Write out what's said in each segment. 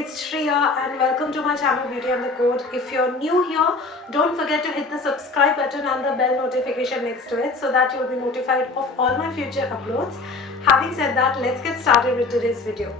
it's Shreya and welcome to my channel Beauty and the Code. If you're new here, don't forget to hit the subscribe button and the bell notification next to it so that you'll be notified of all my future uploads. Having said that, let's get started with today's video.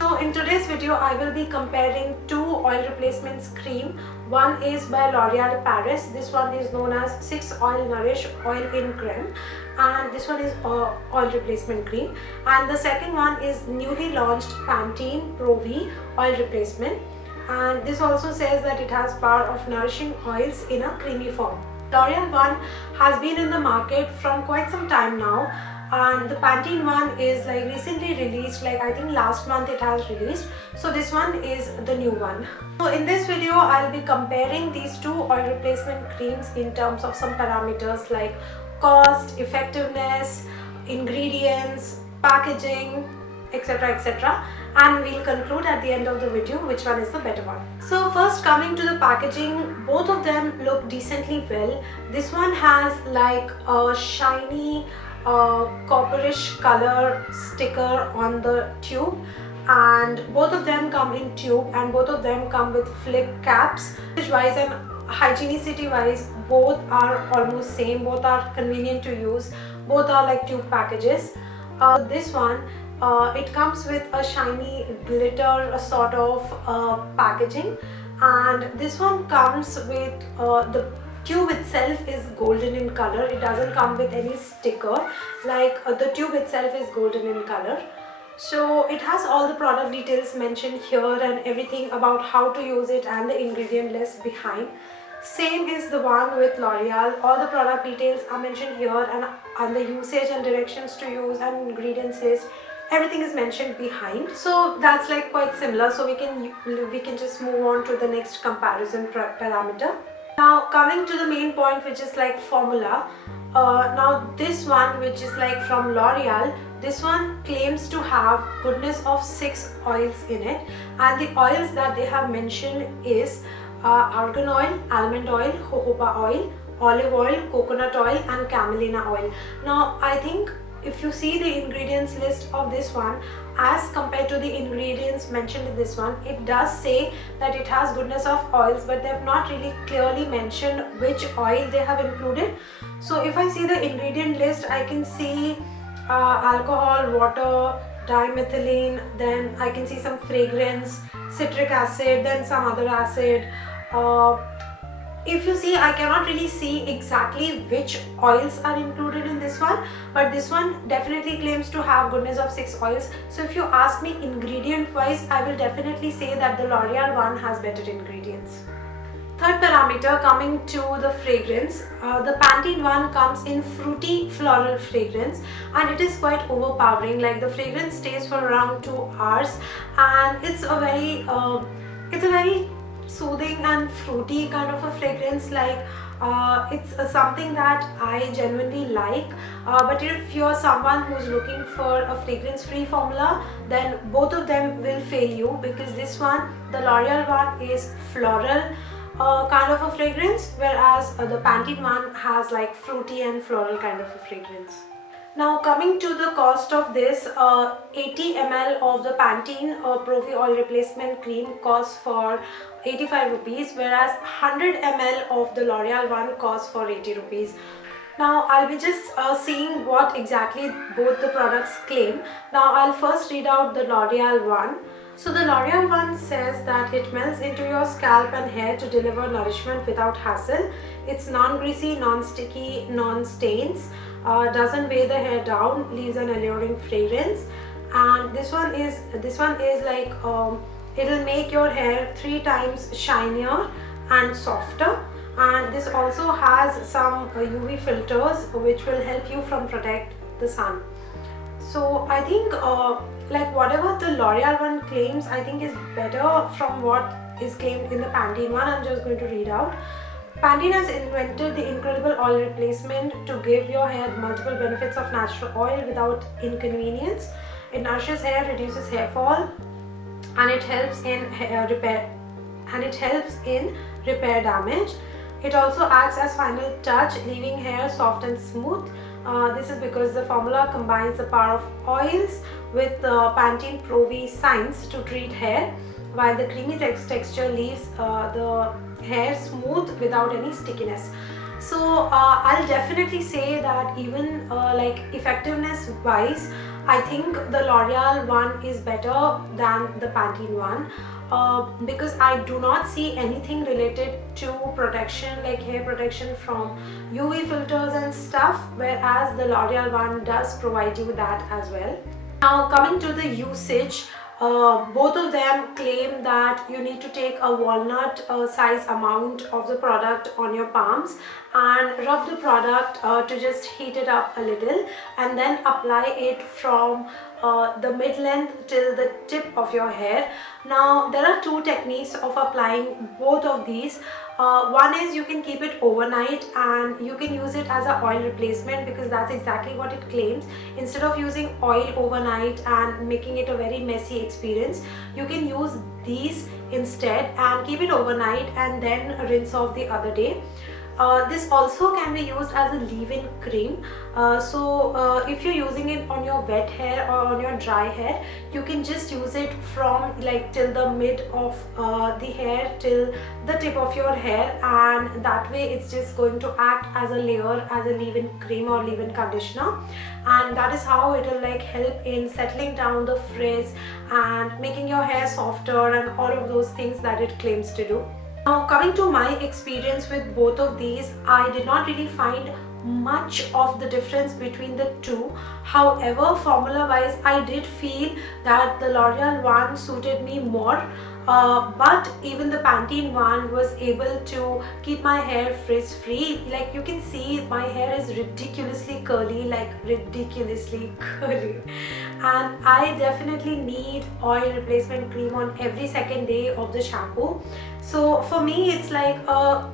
So in today's video, I will be comparing two oil replacements cream. One is by L'Oreal Paris. This one is known as 6 Oil Nourish Oil in Creme, and this one is oil replacement cream. And the second one is newly launched Pantene Pro-V oil replacement, and this also says that it has power of nourishing oils in a creamy form. L'Oreal one has been in the market from quite some time now, and the Pantene one is like recently released, like I think last month it has released. So this one is the new one. So in this video I'll be comparing these two oil replacement creams in terms of some parameters like cost, effectiveness, ingredients, packaging, etc, and we'll conclude at the end of the video which one is the better one. So first, coming to the packaging, both of them look decently well. This one has like a shiny copperish color sticker on the tube, and both of them come in tube, and both of them come with flip caps. Wise and hygienicity wise, both are almost same, both are convenient to use, both are like tube packages. This one, it comes with a shiny glitter sort of packaging, and this one comes with the tube itself is golden in color. It doesn't come with any sticker, like the tube itself is golden in color. So it has all the product details mentioned here and everything about how to use it and the ingredient list behind. Same is the one with L'Oreal. All the product details are mentioned here, and the usage and directions to use and ingredients list, everything is mentioned behind. So that's like quite similar, so we can just move on to the next comparison parameter. Now coming to the main point, which is like formula. Now this one, which is like from L'Oreal, this one claims to have goodness of 6 oils in it, and the oils that they have mentioned is argan oil, almond oil, jojoba oil, olive oil, coconut oil and camelina oil. Now I think if you see the ingredients list of this one as compared to the ingredients mentioned in this one, it does say that it has goodness of oils, but they have not really clearly mentioned which oil they have included. So if I see the ingredient list, I can see alcohol, water, dimethylene, then I can see some fragrance, citric acid, then some other acid. If you see, I cannot really see exactly which oils are included in this one, but this one definitely claims to have goodness of 6 oils. So if you ask me ingredient wise, I will definitely say that the L'Oreal one has better ingredients. Third parameter, coming to the fragrance, the Pantene one comes in fruity floral fragrance, and it is quite overpowering. Like the fragrance stays for around 2 hours, and it's a very soothing and fruity kind of a fragrance. Like it's something that I genuinely like, but if you're someone who's looking for a fragrance free formula, then both of them will fail you, because this one, the L'Oreal one, is floral kind of a fragrance, whereas the Pantene one has like fruity and floral kind of a fragrance. Now coming to the cost of this, 80 ml of the Pantene Pro-V oil replacement cream costs for 85 rupees, whereas 100 ml of the L'Oreal one costs for 80 rupees. Now I'll be just seeing what exactly both the products claim. Now I'll first read out the L'Oreal one. So the L'Oreal one says that it melts into your scalp and hair to deliver nourishment without hassle. It's non-greasy, non-sticky, non-stains, doesn't weigh the hair down, leaves an alluring fragrance, and this one is like it'll make your hair 3 times shinier and softer, and this also has some UV filters which will help you from protect the sun. So I think like whatever the L'Oreal one claims, I think is better from what is claimed in the Pantene one. I'm just going to read out. Pantene has invented the incredible oil replacement to give your hair multiple benefits of natural oil without inconvenience. It nourishes hair, reduces hair fall, and it helps in repair damage. It also acts as final touch, leaving hair soft and smooth. This is because the formula combines the power of oils with Pantene Pro-V science to treat hair. while the creamy texture leaves the hair smooth without any stickiness. So I'll definitely say that even like effectiveness wise, I think the L'Oreal one is better than the Pantene one, because I do not see anything related to protection, like hair protection from UV filters and stuff, whereas the L'Oreal one does provide you that as well. Now coming to the usage, both of them claim that you need to take a walnut size amount of the product on your palms and rub the product to just heat it up a little, and then apply it from the mid-length till the tip of your hair. Now there are two techniques of applying both of these. One is you can keep it overnight and you can use it as an oil replacement, because that's exactly what it claims. Instead of using oil overnight and making it a very messy experience, you can use these instead and keep it overnight and then rinse off the other day. This also can be used as a leave-in cream. If you're using it on your wet hair or on your dry hair, you can just use it from like till the mid of the hair till the tip of your hair, and that way it's just going to act as a layer, as a leave-in cream or leave-in conditioner, and that is how it will like help in settling down the frizz and making your hair softer and all of those things that it claims to do. Now coming to my experience with both of these, I did not really find much of the difference between the two. However, formula wise I did feel that the L'Oreal one suited me more, but even the Pantene one was able to keep my hair frizz free. Like you can see, my hair is ridiculously curly, like ridiculously curly, and I definitely need oil replacement cream on every second day of the shampoo. So for me it's like a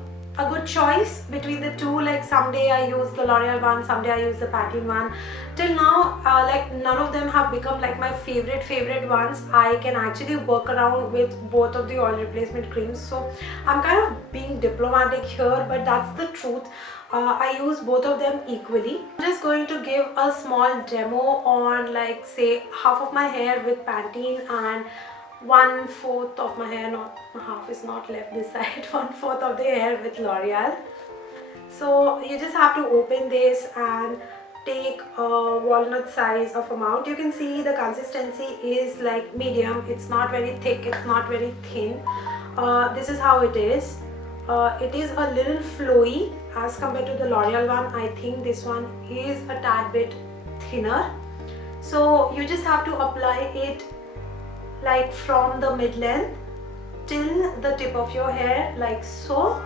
good choice between the two. Like someday I use the L'Oreal one, someday I use the Pantene one. Till now like none of them have become like my favorite ones. I can actually work around with both of the oil replacement creams, so I'm kind of being diplomatic here, but that's the truth. I use both of them equally. I'm just going to give a small demo on like say half of my hair with Pantene and 1/4 of my hair, not half is not left this side, 1/4 of the hair with L'Oreal. So you just have to open this and take a walnut size of amount. You can see the consistency is like medium. It's not very thick, it's not very thin. This is how it is. It is a little flowy as compared to the L'Oreal one. I think this one is a tad bit thinner. So you just have to apply it like from the mid-length till the tip of your hair, like so.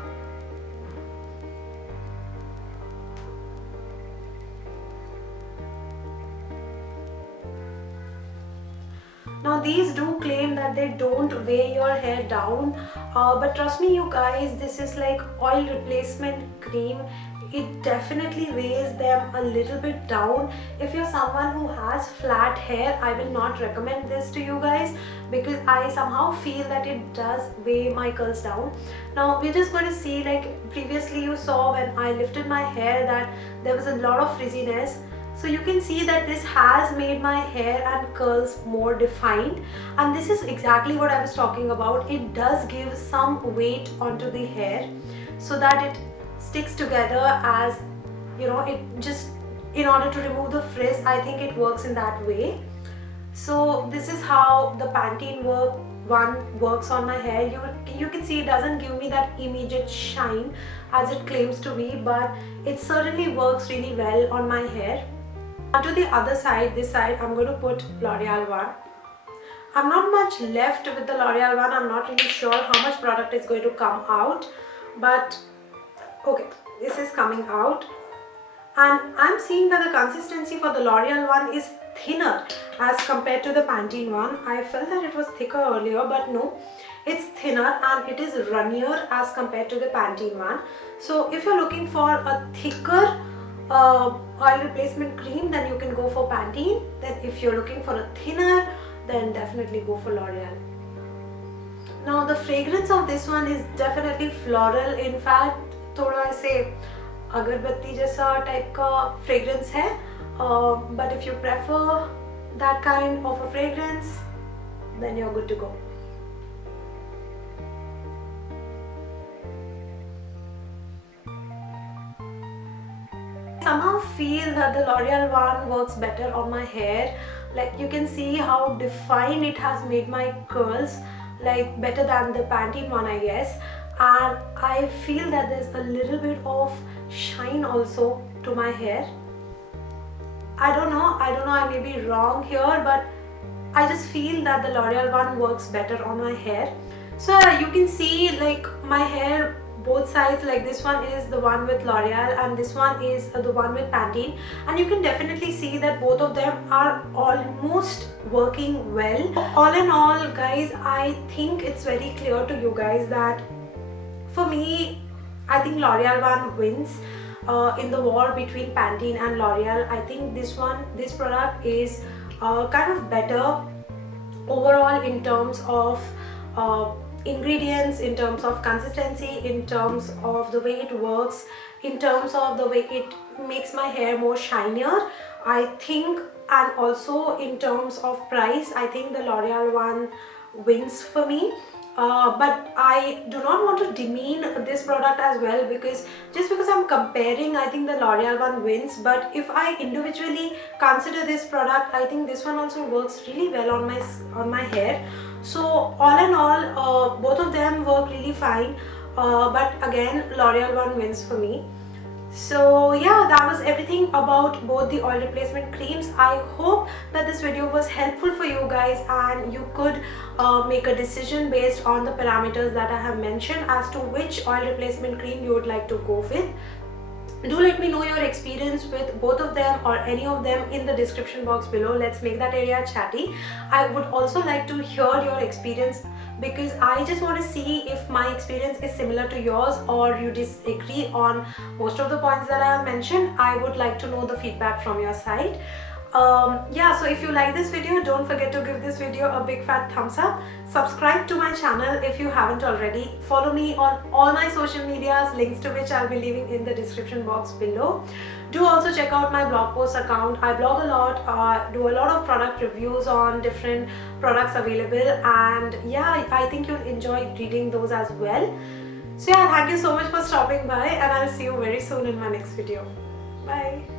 Now these do claim that they don't weigh your hair down, but trust me you guys, this is like oil replacement cream. It definitely weighs them a little bit down. If you're someone who has flat hair, I will not recommend this to you guys, because I somehow feel that it does weigh my curls down. Now we're just going to see, like previously you saw when I lifted my hair that there was a lot of frizziness. So you can see that this has made my hair and curls more defined, and this is exactly what I was talking about. It does give some weight onto the hair so that it sticks together, as you know, it just in order to remove the frizz. I think it works in that way. So this is how the Pantene one works on my hair. You can see it doesn't give me that immediate shine as it claims to be, but it certainly works really well on my hair. Onto the other side, this side, I'm going to put L'Oreal one. I'm not much left with the L'Oreal one. I'm not really sure how much product is going to come out, but okay, this is coming out, and I'm seeing that the consistency for the L'Oreal one is thinner as compared to the Pantene one. I felt that it was thicker earlier, but no, it's thinner and it is runnier as compared to the Pantene one. So if you're looking for a thicker oil replacement cream, then you can go for Pantene. Then if you're looking for a thinner, then definitely go for L'Oreal. Now the fragrance of this one is definitely floral. In fact, थोड़ा ऐसे अगरबत्ती जैसा type का fragrance है, but if you prefer that kind of a fragrance, then you're good to go. somehow feel that the L'Oreal one works better on my hair. Like you can see how defined it has made my curls, like better than the Pantene one, I guess. And I feel that there's a little bit of shine also to my hair. I don't know, I may be wrong here, but I just feel that the L'Oreal one works better on my hair. So you can see like my hair both sides, like this one is the one with L'Oreal and this one is the one with Pantene, and you can definitely see that both of them are almost working well. All in all guys, I think it's very clear to you guys that for me, I think L'Oreal one wins in the war between Pantene and L'Oreal. I think this product is kind of better overall in terms of ingredients, in terms of consistency, in terms of the way it works, in terms of the way it makes my hair more shinier, I think, and also in terms of price, I think the L'Oreal one wins for me. But I do not want to demean this product as well, because just because I'm comparing, I think the L'Oreal one wins. But if I individually consider this product, I think this one also works really well on my hair. So all in all, both of them work really fine, but again L'Oreal one wins for me. So yeah, that was everything about both the oil replacement creams. I hope that this video was helpful for you guys and you could make a decision based on the parameters that I have mentioned as to which oil replacement cream you would like to go with. Do let me know your experience with both of them or any of them in the description box below. Let's make that area chatty. I would also like to hear your experience, because I just want to see if my experience is similar to yours or you disagree on most of the points that I have mentioned. I would like to know the feedback from your side. Yeah, so if you like this video, don't forget to give this video a big fat thumbs up. Subscribe to my channel if you haven't already. Follow me on all my social medias, links to which I'll be leaving in the description box below. Do also check out my blog post account. I blog a lot, do a lot of product reviews on different products available, and yeah, I think you'll enjoy reading those as well. So yeah, thank you so much for stopping by, and I'll see you very soon in my next video. Bye.